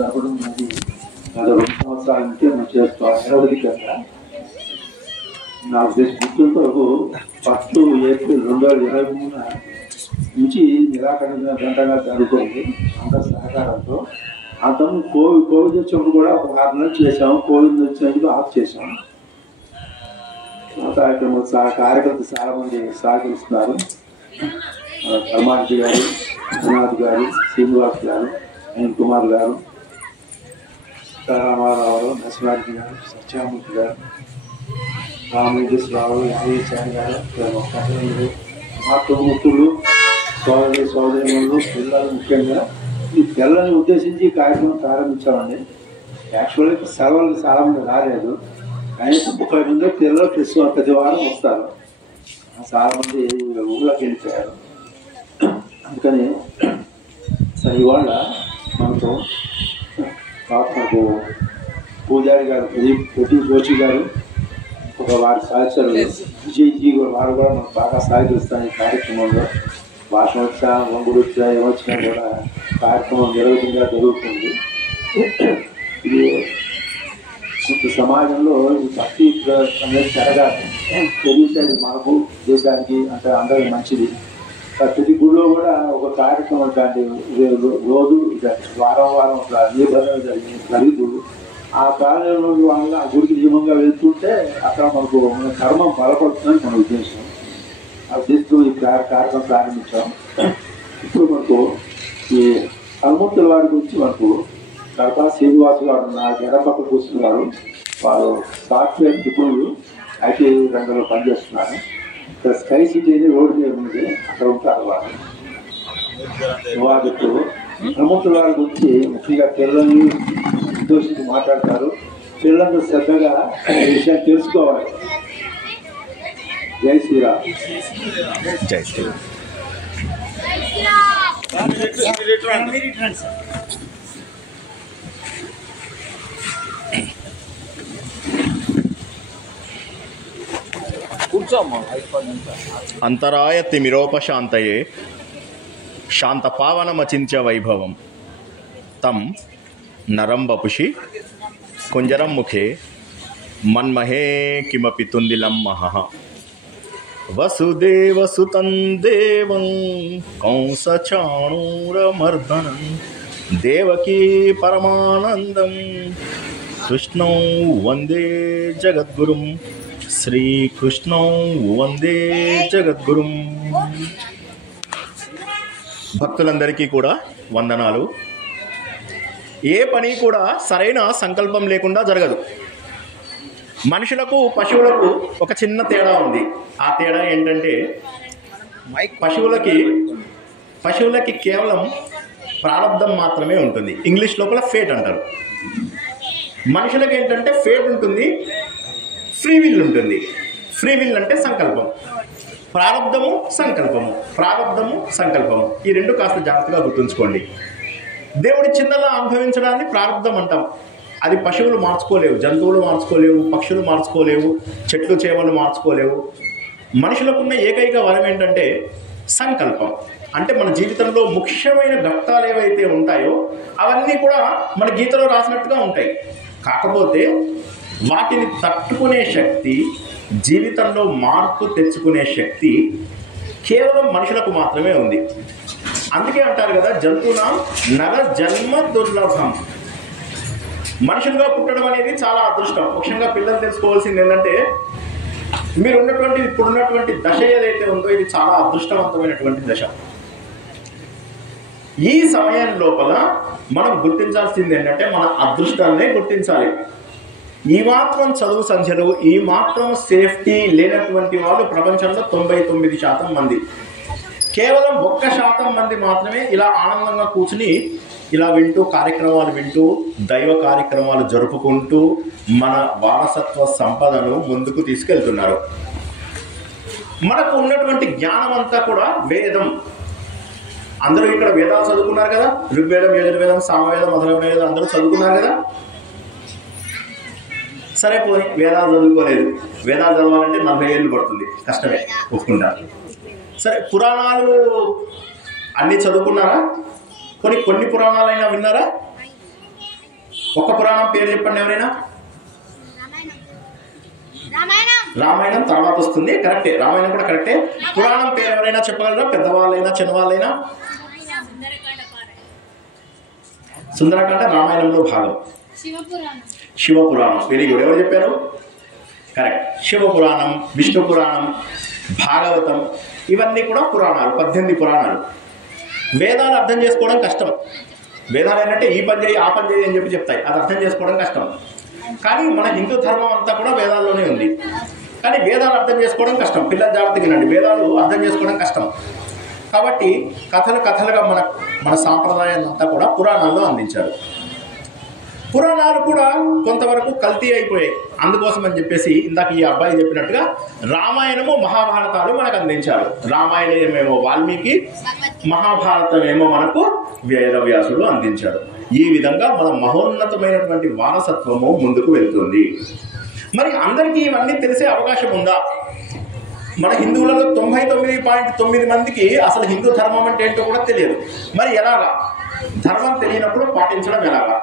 జరపడం అనేది గత 2 సంవత్సరాల నుంచే మనం చేస్తాం. నిరవధికంగా నాకు తెలిసి గుర్తున్నంత వరకు 10 ఏప్రిల్ 2023 నుంచి నిరాకరణ గంటగా జరుగుతుంది అందరి సహకారంతో. అంతకు కోవిడ్ వచ్చినప్పుడు కూడా ఒక 6 నెలలు చేసాము. కోవిడ్ వచ్చినప్పుడు ఆఫ్ చేసాము. కార్యకర్తలు చాలా మంది సహకరిస్తున్నారు. ధర్మారెడ్డి గారు, విశ్వనాథ్ గారు, శ్రీనివాస్ గారు, అనిల్ కుమార్ గారు, రామారావు, నరసింహారెడ్డి గారు, సత్యామూర్తి గారు, రామేశ్వరరావు, యాదీచారి గారు, మా తోముతులు, సోదరులు, పిల్లలు, ముఖ్యంగా ఈ పిల్లల్ని ఉద్దేశించి ఈ కార్యక్రమం ప్రారంభించామండి. యాక్చువల్గా సెలవులు చాలా మంది రాలేదు. కనీసం 30 మంది పిల్లలు ప్రతి వారం వస్తారు. చాలా మంది ఊళ్ళోకి వెళ్ళిపోయారు. అందుకని సరే ఇవాళ మనకు పూజారి గారు, ప్రదీప్ జోషి గారు, ఒక వారి సహచరులు విజయ్జీ వారు కూడా మనకు బాగా సహకరిస్తాను ఈ కార్యక్రమంలో. భాష వచ్చా, వంగుడు వచ్చా, ఏమొచ్చినా కూడా కార్యక్రమం నిరవధికంగా జరుగుతుంది. ఇది కొంత సమాజంలో ఈ భక్తి అనేది జరగాలి, తెలియచేది మనకు, దేశానికి, అంటే అందరికి మంచిది. ప్రతి గుడిలో కూడా ఒక కార్యక్రమం కానీ రోజు వారం నిబంధన జరుగుతూ ఆ కార్యంలో వల్ల ఆ గుడికి నియమంగా వెళ్తుంటే అక్కడ మనకు మన కర్మం బలపడుతుందని మన ఉద్దేశం. అది చేస్తూ ఈ కార్యక్రమం ప్రారంభించాం. ఇప్పుడు మనకు ఈ హనుమంతుల వారి గురించి మనకు కడప శ్రీనివాసు గారు నా ఎడపక్క కూర్చున్నారు. వారు సాఫ్ట్వేర్ నిపుణులు, ఐటీ రంగంలో పనిచేస్తున్నారు. ఇక్కడ స్కై సిటీ అని రోడ్డు మీద ఉంది, అక్కడ ఉంటారు వారు. హనుమంతుల వారి గురించి ముఖ్యంగా పిల్లల్ని ఉద్దేశించి మాట్లాడతారు. పిల్లలు శ్రద్ధగా విషయాన్ని తెలుసుకోవాలి. జై శ్రీరామ్. జై శ్రీరామ్. అంతరాయ తిమిరోపశాంతయే శాంత పావనమచింత్య వైభవం తం నరం వపుషి కుంజరం ముఖే మన్మహే కిమపి తుందిలం మహః వసుదేవసుతం దేవం కంసచాణూరమర్దనం దేవకీ పరమానందం కృష్ణం వందే జగద్గురుం శ్రీకృష్ణం వందే జగద్గురుం. భక్తులందరికీ కూడా వందనాలు. ఏ పని కూడా సరైన సంకల్పం లేకుండా జరగదు. మనుషులకు పశువులకు ఒక చిన్న తేడా ఉంది. ఆ తేడా ఏంటంటే పశువులకి కేవలం ప్రారంధం మాత్రమే ఉంటుంది. ఇంగ్లీష్ లోపల ఫేట్ అంటారు. మనుషులకి ఏంటంటే ఫేట్ ఉంటుంది, ఫ్రీ విల్ ఉంటుంది. ఫ్రీ విల్ అంటే సంకల్పం. ప్రారంధము సంకల్పము ఈ రెండు కాస్త జాగ్రత్తగా గుర్తుంచుకోండి. దేవుడి చిన్నలా అనుభవించడాన్ని ప్రారంధం అంటాం. అది పశువులు మార్చుకోలేవు, జంతువులు మార్చుకోలేవు, పక్షులు మార్చుకోలేవు, చెట్లు చేమలు మార్చుకోలేవు. మనుషులకున్న ఏకైక వరం ఏంటంటే సంకల్పం. అంటే మన జీవితంలో ముఖ్యమైన ఘట్టాలు ఏవైతే ఉంటాయో అవన్నీ కూడా మన గీతలో రాసినట్టుగా ఉంటాయి. కాకపోతే వాటిని తట్టుకునే శక్తి, జీవితంలో మార్పు తెచ్చుకునే శక్తి కేవలం మనుషులకు మాత్రమే ఉంది. అందుకే అంటారు కదా, జంతువునాం నర జన్మ దుర్లభం. మనుషులుగా పుట్టడం అనేది చాలా అదృష్టం. ముఖ్యంగా పిల్లలు తెలుసుకోవాల్సింది ఏంటంటే, ఇప్పుడున్నటువంటి దశ ఏదైతే ఉందో ఇది చాలా అదృష్టవంతమైనటువంటి దశ. ఈ సమయం లోపల మనం గుర్తించాల్సింది ఏంటంటే మన అదృష్టాన్నే గుర్తించాలి. ఈ మాత్రం చదువు సంఖ్యలు, ఈ మాత్రం సేఫ్టీ లేనటువంటి వాళ్ళు ప్రపంచంలో 99% మంది. కేవలం 1% మంది మాత్రమే ఇలా ఆనందంగా కూర్చుని ఇలా కార్యక్రమాలు వింటూ దైవ కార్యక్రమాలు జరుపుకుంటూ మన వారసత్వ సంపదను ముందుకు తీసుకెళ్తున్నారు. మనకు ఉన్నటువంటి జ్ఞానం అంతా కూడా వేదం. అందరూ ఇక్కడ వేదాలు చదువుకున్నారు కదా, ఋగ్వేదం, యజుర్వేదం, సామవేదం, అథర్వవేదం అందరూ చదువుకున్నారు కదా. సరే పోనీ వేదాలు చదువుకోలేదు, వేదాలు చదవాలంటే 40 ఏళ్ళు పడుతుంది, కష్టమే, ఒప్పుకుంటారు. సరే పురాణాలు అన్నీ చదువుకున్నారా? కొన్ని పురాణాలైనా విన్నారా? ఒక్క పురాణం పేరు చెప్పండి ఎవరైనా. రామాయణం తర్వాత వస్తుంది, కరెక్టే. రామాయణం కూడా కరెక్టే. పురాణం పేరు ఎవరైనా చెప్పగలరా? పెద్దవాళ్ళైనా చిన్నవాళ్ళైనా. సుందరకాండ రామాయణంలో భాగం. Shiva Purana, very good. ఎవరు చెప్పారు? కరెక్ట్. శివపురాణం, విష్ణు పురాణం, భాగవతం, ఇవన్నీ కూడా పురాణాలు, 18 పురాణాలు. వేదాలు అర్థం చేసుకోవడం కష్టం. వేదాలు ఏంటంటే ఈ పని చేయి ఆ పని చేయి అని చెప్తాయి, అది అర్థం చేసుకోవడం కష్టం. కానీ మన హిందూ ధర్మం అంతా కూడా వేదాల్లోనే ఉంది. కానీ వేదాలు అర్థం చేసుకోవడం కష్టం. పిల్లలు జాగ్రత్తగా వినండి, వేదాలు అర్థం చేసుకోవడం కష్టం. కాబట్టి కథలుగా మన సాంప్రదాయాన్ని అంతా కూడా పురాణాల్లో అందించారు. పురాణాలు కూడా కొంతవరకు కల్తీ అయిపోయాయి. అందుకోసం అని చెప్పేసి ఇందాక ఈ అబ్బాయి చెప్పినట్టుగా రామాయణము మహాభారతాలు మనకు అందించారు. రామాయణమేమో వాల్మీకి, మహాభారతమేమో మనకు వేదవ్యాసుడు అందించాడు. ఈ విధంగా మన మహోన్నతమైనటువంటి వారసత్వము ముందుకు వెళ్తుంది. మరి అందరికీ ఇవన్నీ తెలిసే అవకాశం ఉందా? మన హిందువులలో 99.9 మందికి అసలు హిందూ ధర్మం అంటే ఏంటో కూడా తెలియదు. మరి ఎలాగా? ధర్మం తెలియనప్పుడు పాటించడం ఎలాగా?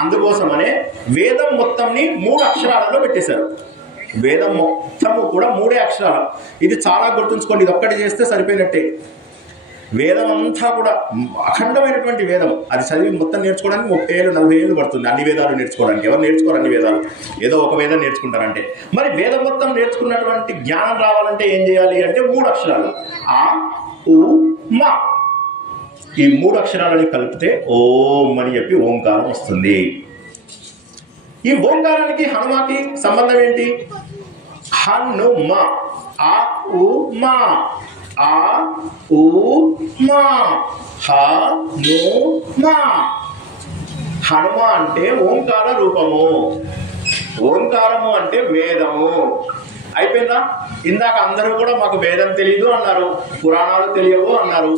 అందుకోసమనే వేదం మొత్తంని 3 అక్షరాలలో పెట్టేశారు. వేదం మొత్తము కూడా 3 అక్షరాలు. ఇది చాలా గుర్తుంచుకోండి, ఇది ఒక్కటి చేస్తే సరిపోయినట్టే. వేదం అంతా కూడా అఖండమైనటువంటి వేదం. అది చదివి మొత్తం నేర్చుకోవడానికి 30 ఏళ్ళు 40 ఏళ్ళు పడుతుంది అన్ని వేదాలు నేర్చుకోవడానికి. ఎవరు నేర్చుకోరు అన్ని వేదాలు, ఏదో ఒక వేదం నేర్చుకుంటారంటే. మరి వేదం మొత్తం నేర్చుకున్నటువంటి జ్ఞానం రావాలంటే ఏం చేయాలి అంటే 3 అక్షరాలు, ఆ ఉ మా. ఈ 3 అక్షరాలని కలిపితే ఓం అని చెప్పి ఓంకారం వస్తుంది. ఈ ఓంకారానికి హనుమాకి సంబంధం ఏంటి? హనుమ, ఆ ఉ మా, ఆ ఉ మా, హనుమ. హనుమ అంటే ఓంకార రూపము, ఓంకారము అంటే వేదము. అయిపోయిందా? ఇందాక అందరూ కూడా మాకు వేదం తెలియదు అన్నారు, పురాణాలు తెలియవు అన్నారు.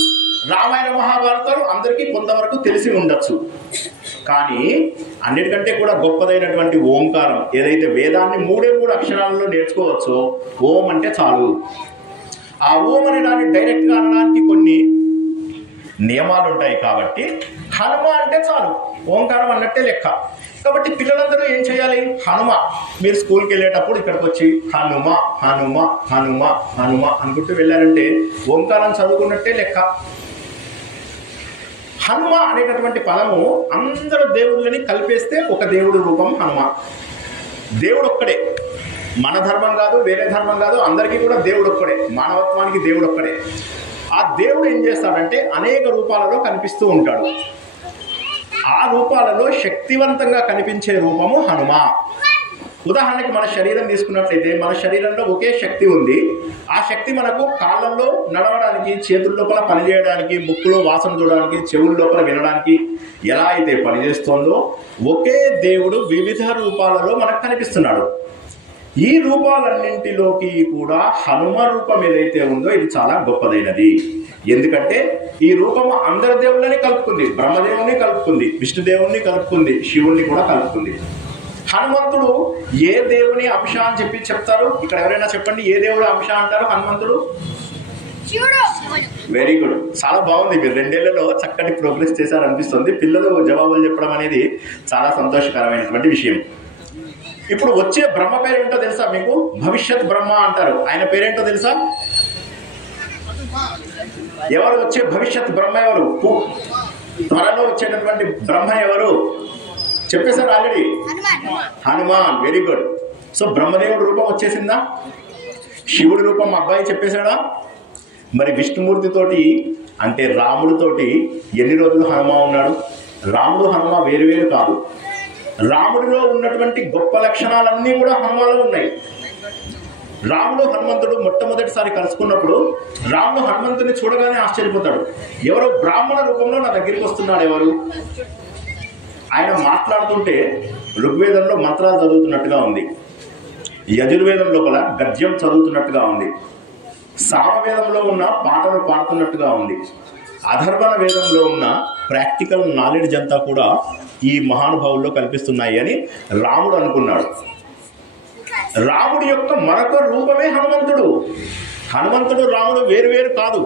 రామాయణ మహాభారతాలు అందరికీ కొంతవరకు తెలిసి ఉండొచ్చు. కానీ అన్నిటికంటే కూడా గొప్పదైనటువంటి ఓంకారం, ఏదైతే వేదాన్ని 3 అక్షరాలలో నేర్చుకోవచ్చో, ఓం అంటే చాలు. ఆ ఓం అనే దాన్ని డైరెక్ట్గా అనడానికి కొన్ని నియమాలు ఉంటాయి. కాబట్టి హనుమ అంటే చాలు, ఓంకారం అన్నట్టే లెక్క. కాబట్టి పిల్లలందరూ ఏం చేయాలి? హనుమ. మీరు స్కూల్కి వెళ్ళేటప్పుడు ఇక్కడికి వచ్చి హనుమ హనుమ హనుమ హనుమ అనుకుంటూ వెళ్ళారంటే ఓంకారం చదువుకున్నట్టే లెక్క. హనుమ అనేటటువంటి పదము అందరు దేవుళ్ళని కలిపేస్తే ఒక దేవుడు రూపం హనుమ. దేవుడు ఒక్కడే, మన ధర్మం కాదు, వేరే ధర్మం కాదు, అందరికీ కూడా దేవుడు ఒక్కడే, మానవత్వానికి దేవుడు ఒక్కడే. ఆ దేవుడు ఏం చేస్తాడంటే అనేక రూపాలలో కనిపిస్తూ ఉంటాడు. ఆ రూపాలలో శక్తివంతంగా కనిపించే రూపము హనుమ. ఉదాహరణకి మన శరీరం తీసుకున్నట్లయితే మన శరీరంలో ఒకే శక్తి ఉంది. ఆ శక్తి మనకు కాళ్ళల్లో నడవడానికి, చేతుల లోపల పనిచేయడానికి, ముక్కులో వాసన చూడడానికి, చెవుల లోపల వినడానికి ఎలా అయితే పనిచేస్తుందో ఒకే దేవుడు వివిధ రూపాలలో మనకు కనిపిస్తున్నాడు. ఈ రూపాలన్నింటిలోకి కూడా హనుమ రూపం ఏదైతే ఉందో ఇది చాలా గొప్పదైనది. ఎందుకంటే ఈ రూపము అందరి దేవుళ్ళని కలుపుకుంది, బ్రహ్మదేవుని కలుపుకుంది, విష్ణుదేవుని కలుపుకుంది, శివుణ్ణి కూడా కలుపుకుంది. హనుమంతుడు ఏ దేవుని అంశ అని చెప్పి చెప్తారు? ఇక్కడ ఎవరైనా చెప్పండి, ఏ దేవుడు అంశ అంటారు హనుమంతుడు? వెరీ గుడ్, చాలా బాగుంది. మీరు 2 ఏళ్లలో చక్కటి ప్రోగ్రెస్ చేశారనిపిస్తుంది. పిల్లలు జవాబులు చెప్పడం అనేది చాలా సంతోషకరమైనటువంటి విషయం. ఇప్పుడు వచ్చే బ్రహ్మ పేరేంటో తెలుసా మీకు? భవిష్యత్ బ్రహ్మ అంటారు. ఆయన పేరేంటో తెలుసా? ఎవరు వచ్చే భవిష్యత్ బ్రహ్మ ఎవరు? త్వరలో వచ్చేటటువంటి బ్రహ్మ ఎవరు? చెప్పేశారు already, Hanuman. Very good. So బ్రహ్మదేవుడు రూపం వచ్చేసిందా? శివుడి రూపం అబ్బాయి చెప్పేశాడా? మరి విష్ణుమూర్తితోటి అంటే రాముడితోటి ఎన్ని రోజులు హనుమ ఉన్నాడు? రాముడు హనుమ వేరు వేరు కాదు. రాముడిలో ఉన్నటువంటి గొప్ప లక్షణాలన్నీ కూడా హనుమలో ఉన్నాయి. రాముడు హనుమంతుడు మొట్టమొదటిసారి కలుసుకున్నప్పుడు రాముడు హనుమంతుని చూడగానే ఆశ్చర్యపోతాడు. ఎవరో బ్రాహ్మణ రూపంలో నా దగ్గరికి వస్తున్నాడు. ఎవరు? ఆయన మాట్లాడుతుంటే ఋగ్వేదంలో మంత్రాలు చదువుతున్నట్టుగా ఉంది, యజుర్వేదం లోపల గద్యం చదువుతున్నట్టుగా ఉంది, సామవేదంలో ఉన్న పాటలు పాడుతున్నట్టుగా ఉంది, అధర్వణ వేదంలో ఉన్న ప్రాక్టికల్ నాలెడ్జ్ అంతా కూడా ఈ మహానుభావుల్లో కనిపిస్తున్నాయి అని రాముడు అనుకున్నాడు. రాముడి యొక్క మరొక రూపమే హనుమంతుడు. హనుమంతుడు రాముడు వేరు వేరు కాదు.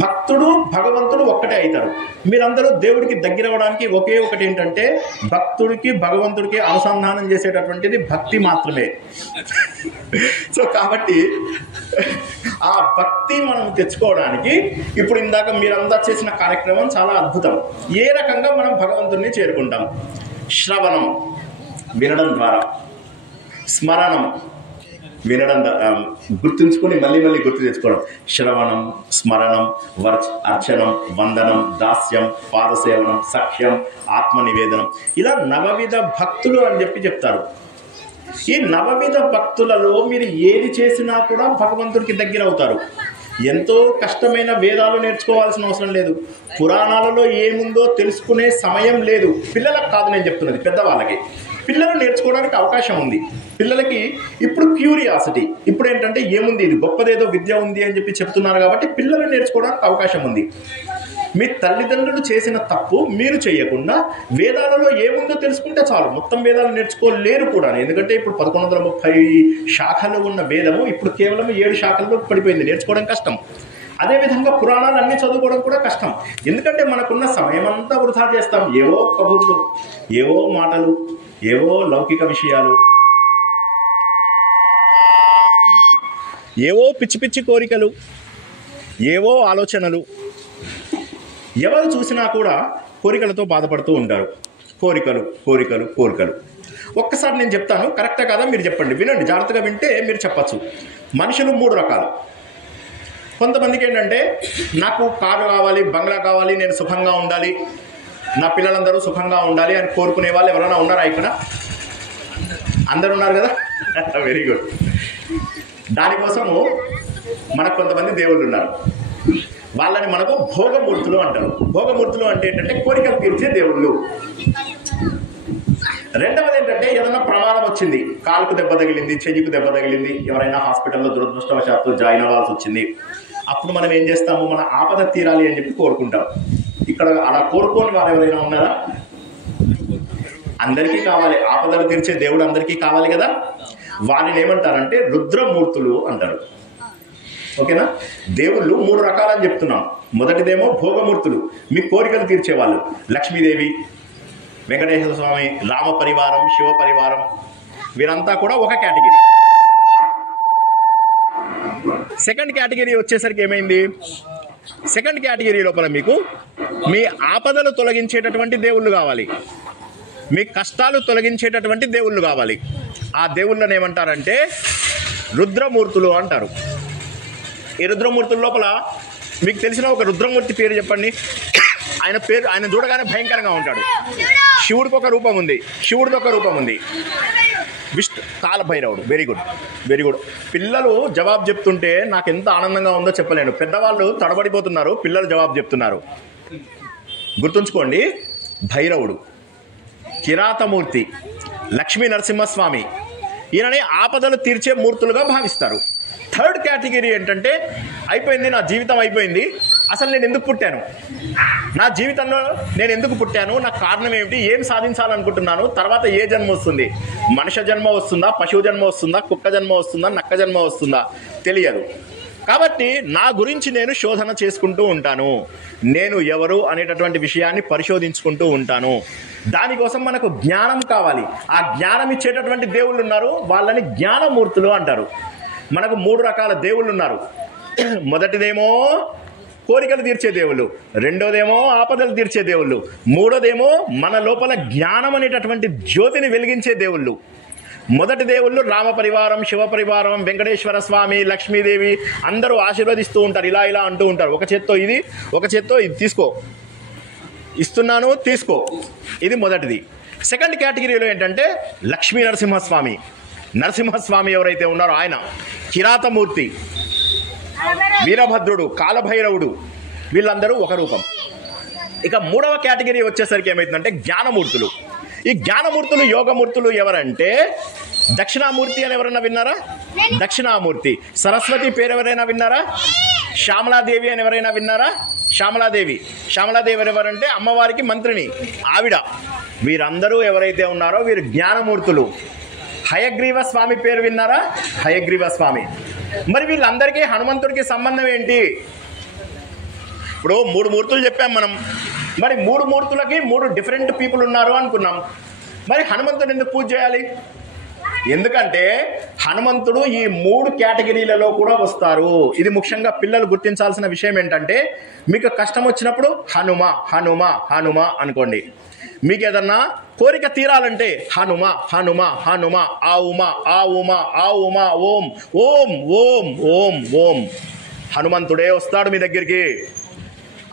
భక్తుడు భగవంతుడు ఒక్కటే అవుతారు. మీరందరూ దేవుడికి దగ్గర అవ్వడానికి ఒకే ఒకటి ఏంటంటే భక్తుడికి భగవంతుడికి అనుసంధానం చేసేటటువంటిది భక్తి మాత్రమే. సో కాబట్టి ఆ భక్తి మనం తెచ్చుకోవడానికి ఇప్పుడు ఇందాక మీరంతా చేసిన కార్యక్రమం చాలా అద్భుతం. ఏ రకంగా మనం భగవంతుడిని చేరుకుంటాం? శ్రవణం, వినడం ద్వారా, స్మరణం, వినడం, గుర్తుంచుకొని మళ్ళీ మళ్ళీ గుర్తు తెచ్చుకోవడం, శ్రవణం, స్మరణం, అర్చనం, వందనం, దాస్యం, పాదసేవనం, సఖ్యం, ఆత్మనివేదనం, ఇలా నవవిధ భక్తులు అని చెప్తారు. ఈ నవవిధ భక్తులలో మీరు ఏది చేసినా కూడా భగవంతుడికి దగ్గర అవుతారు. ఎంతో కష్టమైన వేదాలు నేర్చుకోవాల్సిన అవసరం లేదు. పురాణాలలో ఏముందో తెలుసుకునే సమయం లేదు. పిల్లలకు కాదు నేను చెప్తున్నది, పెద్దవాళ్ళకి. పిల్లలు నేర్చుకోవడానికి అవకాశం ఉంది. పిల్లలకి ఇప్పుడు క్యూరియాసిటీ, ఇప్పుడు ఏంటంటే ఏముంది, ఇది గొప్పదేదో విద్య ఉంది అని చెప్తున్నారు కాబట్టి పిల్లలు నేర్చుకోవడానికి అవకాశం ఉంది. మీ తల్లిదండ్రులు చేసిన తప్పు మీరు చేయకుండా వేదాలలో ఏముందో తెలుసుకుంటే చాలు. మొత్తం వేదాలు నేర్చుకోలేరు కూడా, ఎందుకంటే ఇప్పుడు 1130 శాఖలు ఉన్న వేదము ఇప్పుడు కేవలం 7 శాఖల్లో పడిపోయింది. నేర్చుకోవడం కష్టం. అదేవిధంగా పురాణాలు అన్నీ చదువుకోవడం కూడా కష్టం. ఎందుకంటే మనకున్న సమయం అంతా వృధా చేస్తాం. ఏవో కబుర్లు, ఏవో మాటలు, ఏవో లౌకిక విషయాలు, ఏవో పిచ్చి పిచ్చి కోరికలు, ఏవో ఆలోచనలు. ఎవరు చూసినా కూడా కోరికలతో బాధపడుతూ ఉంటారు. కోరికలు కోరికలు కోరికలు. ఒక్కసారి నేను చెప్తాను, కరెక్టా కాదా మీరు చెప్పండి. వినండి, జాగ్రత్తగా వింటే మీరు చెప్పచ్చు. మనుషులు 3 రకాలు. కొంతమందికి ఏంటంటే నాకు కారు కావాలి, బంగ్లా కావాలి, నేను సుఖంగా ఉండాలి, నా పిల్లలందరూ సుఖంగా ఉండాలి అని కోరుకునే వాళ్ళు ఎవరైనా ఉన్నారా ఇక్కడ? అందరు ఉన్నారు కదా, వెరీ గుడ్. దానికోసము మనకు కొంతమంది దేవుళ్ళు ఉన్నారు. వాళ్ళని మనకు భోగమూర్తులు అంటారు. భోగమూర్తులు అంటే ఏంటంటే కోరికలు తీర్చే దేవుళ్ళు. రెండవది ఏంటంటే ఏదైనా ప్రమాదం వచ్చింది, కాలుకు దెబ్బ తగిలింది, చెయ్యికి దెబ్బ తగిలింది, ఎవరైనా హాస్పిటల్లో దురదృష్టవశాత్తు జాయిన్ అవ్వాల్సి వచ్చింది, అప్పుడు మనం ఏం చేస్తాము, మన ఆపద తీరాలి అని చెప్పి కోరుకుంటాం. ఇక్కడ అలా కోరుకోని వారు ఎవరైనా ఉన్నారా? అందరికీ కావాలి, ఆపదలు తీర్చే దేవుడు అందరికీ కావాలి కదా. వారిని ఏమంటారంటే రుద్రమూర్తులు అంటారు. ఓకేనా? దేవుళ్ళు 3 రకాలని చెప్తున్నాం. మొదటిదేమో భోగమూర్తులు, మీ కోరికలు తీర్చేవాళ్ళు. లక్ష్మీదేవి, వెంకటేశ్వర స్వామి, రామ పరివారం, శివ పరివారం, వీరంతా కూడా ఒక కేటగిరీ. సెకండ్ కేటగిరీ వచ్చేసరికి ఏమైంది, సెకండ్ కేటగిరీ లోపల మీకు మీ ఆపదలు తొలగించేటటువంటి దేవుళ్ళు కావాలి, మీ కష్టాలు తొలగించేటటువంటి దేవుళ్ళు కావాలి. ఆ దేవుళ్ళని ఏమంటారంటే రుద్రమూర్తులు అంటారు. ఈ రుద్రమూర్తుల లోపల మీకు తెలిసిన ఒక రుద్రమూర్తి పేరు చెప్పండి. ఆయన చూడగానే భయంకరంగా ఉంటాడు. శివుడికి ఒక రూపం ఉంది, శివుడికి ఒక రూపం ఉంది. విష్ణు కాలభైరవుడు. Very good, very good. పిల్లలు జవాబు చెప్తుంటే నాకు ఎంత ఆనందంగా ఉందో చెప్పలేను. పెద్దవాళ్ళు తడబడిపోతున్నారు, పిల్లలు జవాబు చెప్తున్నారు. గుర్తుంచుకోండి, భైరవుడు, కిరాతమూర్తి, లక్ష్మీ నరసింహస్వామి, ఈయనని ఆపదలు తీర్చే మూర్తులుగా భావిస్తారు. థర్డ్ కేటగిరీ ఏంటంటే అయిపోయింది, నా జీవితం అయిపోయింది, అసలు నేను ఎందుకు పుట్టాను, నా జీవితంలో నేను ఎందుకు పుట్టాను, నాకు కారణం ఏమిటి, ఏం సాధించాలనుకుంటున్నాను, తర్వాత ఏ జన్మ వస్తుంది, మనుష్య జన్మ వస్తుందా, పశువు జన్మ వస్తుందా, కుక్క జన్మ వస్తుందా, నక్క జన్మ వస్తుందా తెలియదు. కాబట్టి నా గురించి నేను శోధన చేసుకుంటూ ఉంటాను, నేను ఎవరు అనేటటువంటి విషయాన్ని పరిశోధించుకుంటూ ఉంటాను. దానికోసం మనకు జ్ఞానం కావాలి. ఆ జ్ఞానం ఇచ్చేటటువంటి దేవుళ్ళు ఉన్నారు, వాళ్ళని జ్ఞానమూర్తులు అంటారు. మనకు 3 రకాల దేవుళ్ళు ఉన్నారు. మొదటిదేమో కోరికలు తీర్చే దేవుళ్ళు, రెండోదేమో ఆపదలు తీర్చే దేవుళ్ళు, మూడోదేమో మన లోపల జ్ఞానం అనేటటువంటి జ్యోతిని వెలిగించే దేవుళ్ళు. మొదటి దేవుళ్ళు రామ పరివారం, శివ పరివారం, వెంకటేశ్వర స్వామి, లక్ష్మీదేవి, అందరూ ఆశీర్వదిస్తూ ఉంటారు, ఇలా ఇలా అంటూ ఉంటారు. ఒక చేత్తో ఇది, ఒక చేత్తో ఇది తీసుకో, ఇస్తున్నాను తీసుకో, ఇది మొదటిది. సెకండ్ కేటగిరీలో ఏంటంటే లక్ష్మీ నరసింహస్వామి. నరసింహస్వామి ఎవరైతే ఉన్నారో ఆయన, కిరాతమూర్తి, వీరభద్రుడు, కాలభైరవుడు, వీళ్ళందరూ ఒక రూపం. ఇక 3వ కేటగిరీ వచ్చేసరికి ఏమవుతుందంటే జ్ఞానమూర్తులు. ఈ జ్ఞానమూర్తులు, యోగమూర్తులు ఎవరంటే దక్షిణామూర్తి అని ఎవరైనా విన్నారా? దక్షిణామూర్తి. సరస్వతి పేరు ఎవరైనా విన్నారా? శ్యామలాదేవి అని ఎవరైనా విన్నారా? శ్యామలాదేవి. శ్యామలాదేవి ఎవరంటే అమ్మవారికి మంత్రిని, ఆవిడ. వీరందరూ ఎవరైతే ఉన్నారో వీరు జ్ఞానమూర్తులు. హయగ్రీవ స్వామి పేరు విన్నారా? హయగ్రీవ స్వామి. మరి వీళ్ళందరికీ హనుమంతుడికి సంబంధం ఏంటి? ఇప్పుడు 3 మూర్తులు చెప్పాం మనం. మరి 3 మూర్తులకి 3 డిఫరెంట్ పీపుల్ ఉన్నారు అనుకున్నాం. మరి హనుమంతుడు ఎందుకు పూజ చేయాలి? ఎందుకంటే హనుమంతుడు ఈ 3 కేటగిరీలలో కూడా వస్తారు. ఇది ముఖ్యంగా పిల్లలు గుర్తించాల్సిన విషయం ఏంటంటే, మీకు కష్టం వచ్చినప్పుడు హనుమ హనుమ హనుమ అనుకోండి. మీకు ఏదన్నా కోరిక తీరాలంటే హనుమ హనుమ హనుమ ఆ ఉమా ఆ ఉమా ఆ ఉమా ఓం ఓం ఓం ఓం ఓం. హనుమంతుడే వస్తాడు మీ దగ్గరికి.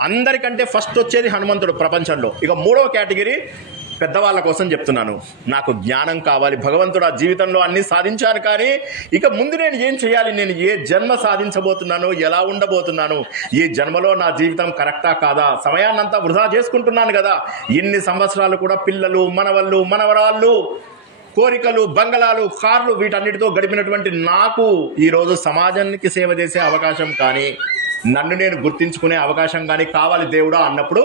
అందరికంటే ఫస్ట్ వచ్చేది హనుమంతుడు ప్రపంచంలో. ఇక 3వ కేటగిరీ పెద్దవాళ్ళ కోసం చెప్తున్నాను. నాకు జ్ఞానం కావాలి, భగవంతుడు ఆ జీవితంలో అన్ని సాధించాను, కానీ ఇక ముందు నేను ఏం చేయాలి, నేను ఏ జన్మ సాధించబోతున్నాను, ఎలా ఉండబోతున్నాను, ఈ జన్మలో నా జీవితం కరెక్టా కాదా, సమయాన్నంతా వృధా చేసుకుంటున్నాను కదా, ఇన్ని సంవత్సరాలు కూడా పిల్లలు మనవళ్ళు మనవరాళ్ళు కోరికలు బంగళాలు కార్లు వీటన్నిటితో గడిపినటువంటి నాకు ఈరోజు సమాజానికి సేవ చేసే అవకాశం కానీ నన్ను నేను గుర్తించుకునే అవకాశం కానీ కావాలి దేవుడా అన్నప్పుడు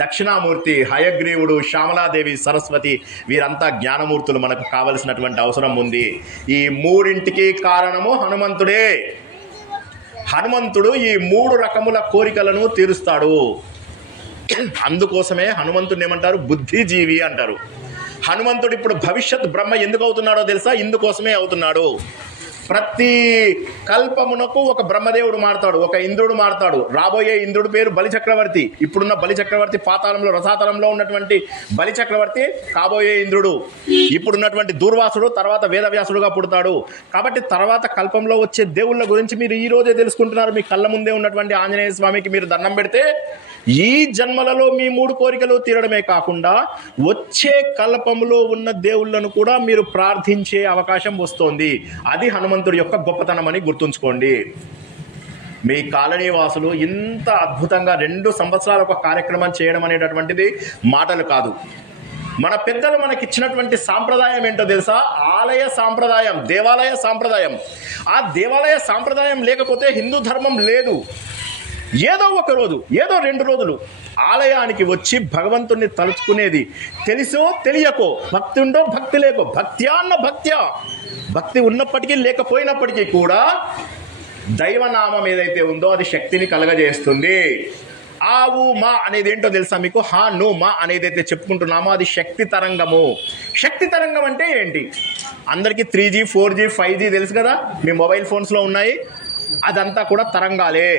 దక్షిణామూర్తి, హయగ్రీవుడు, శ్యామలాదేవి, సరస్వతి వీరంతా జ్ఞానమూర్తులు మనకు కావలసినటువంటి అవసరం ఉంది. ఈ 3ంటికి కారణము హనుమంతుడే. హనుమంతుడు ఈ 3 రకముల కోరికలను తీరుస్తాడు. అందుకోసమే హనుమంతుడిని ఏమంటారు? బుద్ధిజీవి అంటారు. హనుమంతుడు ఇప్పుడు భవిష్యత్ బ్రహ్మ ఎందుకు అవుతున్నాడో తెలుసా? ఇందుకోసమే అవుతున్నాడు. ప్రతి కల్పమునకు ఒక బ్రహ్మదేవుడు మారతాడు, ఒక ఇంద్రుడు మారతాడు. రాబోయే ఇంద్రుడి పేరు బలిచక్రవర్తి. ఇప్పుడున్న బలిచక్రవర్తి పాతాళంలో రసాతలంలో ఉన్నటువంటి బలిచక్రవర్తి కాబోయే ఇంద్రుడు. ఇప్పుడున్నటువంటి దూర్వాసుడు తర్వాత వేదవ్యాసుడుగా పుడతాడు. కాబట్టి తర్వాత కల్పంలో వచ్చే దేవుళ్ళ గురించి మీరు ఈ రోజే తెలుసుకుంటున్నారు. మీ కళ్ళ ముందే ఉన్నటువంటి ఆంజనేయ స్వామికి మీరు దండం పెడితే ఈ జన్మలలో మీ 3 కోరికలు తీరడమే కాకుండా వచ్చే కల్పంలో ఉన్న దేవుళ్ళను కూడా మీరు ప్రార్థించే అవకాశం వస్తోంది. అది హనుమంతుడి యొక్క గొప్పతనం అని గుర్తుంచుకోండి. మీ కాలనీ వాసులు ఇంత అద్భుతంగా 2 సంవత్సరాలు ఒక కార్యక్రమం చేయడం అనేటటువంటిది మాటలు కాదు. మన పెద్దలు మనకి ఇచ్చినటువంటి సాంప్రదాయం ఏంటో తెలుసా? ఆలయ సాంప్రదాయం, దేవాలయ సాంప్రదాయం. ఆ దేవాలయ సాంప్రదాయం లేకపోతే హిందూ ధర్మం లేదు. ఏదో ఒక రోజు, ఏదో 2 రోజులు ఆలయానికి వచ్చి భగవంతుణ్ణి తలుచుకునేది, తెలిసో తెలియకో, భక్తి ఉందో భక్తి లేకో, భక్త్యాన్న భక్త్యా, భక్తి ఉన్నప్పటికీ లేకపోయినప్పటికీ కూడా దైవనామం ఏదైతే ఉందో అది శక్తిని కలగజేస్తుంది. ఆవు మా అనేది ఏంటో తెలుసా మీకు? హా ను మా అనేది అయితే చెప్పుకుంటున్నామో అది శక్తి తరంగము. శక్తి తరంగం అంటే ఏంటి? అందరికీ 3G 4G 5G తెలుసు కదా, మీ మొబైల్ ఫోన్స్లో ఉన్నాయి. అదంతా కూడా తరంగాలే.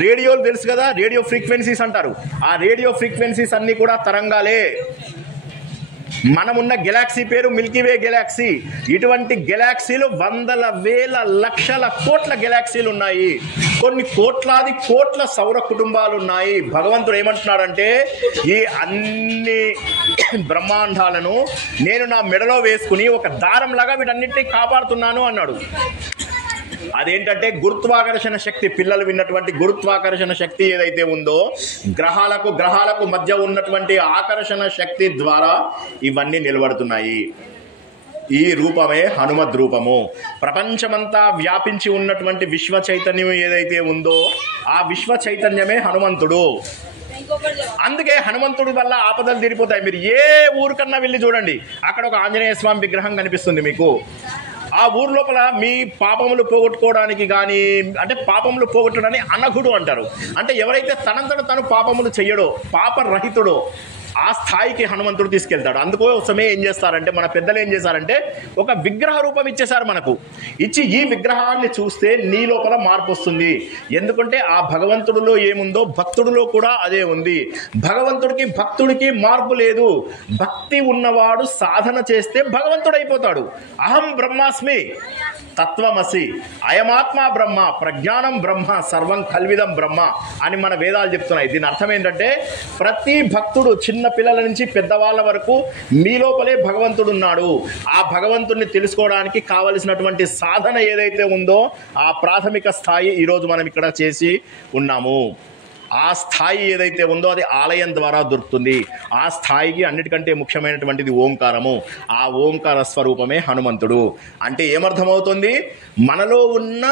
రేడియోలు తెలుసు కదా, రేడియో ఫ్రీక్వెన్సీస్ అంటారు. ఆ రేడియో ఫ్రీక్వెన్సీస్ అన్నీ కూడా తరంగాలే. మనమున్న గెలాక్సీ పేరు మిల్కీవే గెలాక్సీ. ఇటువంటి గెలాక్సీలు వందల వేల లక్షల కోట్ల గెలాక్సీలు ఉన్నాయి. కొన్ని కోట్లాది కోట్ల సౌర కుటుంబాలు ఉన్నాయి. భగవంతుడు ఏమంటున్నాడంటే ఈ అన్ని బ్రహ్మాండాలను నేను నా మెడలో వేసుకుని ఒక దారంలాగా వీటన్నిటినీ కాపాడుతున్నాను అన్నాడు. అదేంటంటే గురుత్వాకర్షణ శక్తి. పిల్లలు విన్నటువంటి గురుత్వాకర్షణ శక్తి ఏదైతే ఉందో గ్రహాలకు మధ్య ఉన్నటువంటి ఆకర్షణ శక్తి ద్వారా ఇవన్నీ నిలబడుతున్నాయి. ఈ రూపమే హనుమద్ రూపము. ప్రపంచమంతా వ్యాపించి ఉన్నటువంటి విశ్వ చైతన్యం ఏదైతే ఉందో ఆ విశ్వ చైతన్యమే హనుమంతుడు. అందుకే హనుమంతుడి వల్ల ఆపదలు తీరిపోతాయి. మీరు ఏ ఊరికన్నా వెళ్ళి చూడండి, అక్కడ ఒక ఆంజనేయ స్వామి విగ్రహం కనిపిస్తుంది మీకు. ఆ ఊరు లోపల మీ పాపములు పోగొట్టుకోవడానికి కానీ, అంటే పాపములు పోగొట్టడానికి అనఘుడు అంటారు. అంటే ఎవరైతే తనంతట తను పాపములు చెయ్యడో, పాపరహితుడో ఆ స్థాయికి హనుమంతుడు తీసుకెళ్తాడు. అందుకోసమే ఏం చేస్తారంటే మన పెద్దలు ఏం చేశారంటే ఒక విగ్రహ రూపం ఇచ్చేశారు మనకు. ఇచ్చి ఈ విగ్రహాన్ని చూస్తే నీ లోపల మార్పు వస్తుంది. ఎందుకంటే ఆ భగవంతుడిలో ఏముందో భక్తుడిలో కూడా అదే ఉంది. భగవంతుడికి భక్తుడికి మార్పు లేదు. భక్తి ఉన్నవాడు సాధన చేస్తే భగవంతుడు అయిపోతాడు. అహం బ్రహ్మాస్మి తత్వమసి, అయమాత్మా బ్రహ్మ, ప్రజ్ఞానం బ్రహ్మ, సర్వం కల్విదం బ్రహ్మ అని మన వేదాలు చెప్తున్నాయి. దీని అర్థం ఏంటంటే ప్రతి భక్తుడు చిన్న పిల్లల నుంచి పెద్దవాళ్ళ వరకు మీ లోపలే భగవంతుడు ఉన్నాడు. ఆ భగవంతుడిని తెలుసుకోవడానికి కావలసినటువంటి సాధన ఏదైతే ఉందో ఆ ప్రాథమిక స్థాయి ఈరోజు మనం ఇక్కడ చేసి ఉన్నాము. ఆ స్థాయి ఏదైతే ఉందో అది ఆలయం ద్వారా దొరుకుతుంది. ఆ స్థాయికి అన్నిటికంటే ముఖ్యమైనటువంటిది ఓంకారము. ఆ ఓంకార స్వరూపమే హనుమంతుడు. అంటే ఏమర్థమవుతుంది? మనలో ఉన్న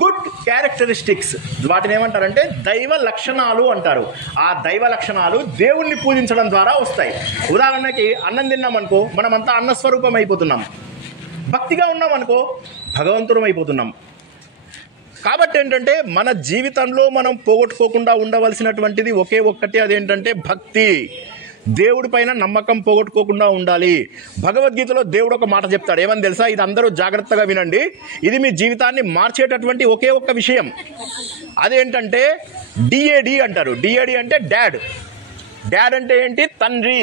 గుడ్ క్యారెక్టరిస్టిక్స్, వాటిని ఏమంటారంటే దైవ లక్షణాలు అంటారు. ఆ దైవ లక్షణాలు దేవుణ్ణి పూజించడం ద్వారా వస్తాయి. ఉదాహరణకి అన్నం తిన్నామనుకో మనమంతా అన్నస్వరూపం అయిపోతున్నాం. భక్తిగా ఉన్నామనుకో భగవంతుడం అయిపోతున్నాం. కాబట్టి ఏంటంటే మన జీవితంలో మనం పోగొట్టుకోకుండా ఉండవలసినటువంటిది ఒకే ఒక్కటి, అదేంటంటే భక్తి. దేవుడి పైన నమ్మకం పోగొట్టుకోకుండా ఉండాలి. భగవద్గీతలో దేవుడు ఒక మాట చెప్తాడు, ఏమని తెలుసా? ఇది అందరూ జాగ్రత్తగా వినండి. ఇది మీ జీవితాన్ని మార్చేటటువంటి ఒకే ఒక్క విషయం. అదేంటంటే డిఏడి అంటారు. డిఏడి అంటే డాడ్. డాడ్ అంటే ఏంటి? తండ్రి.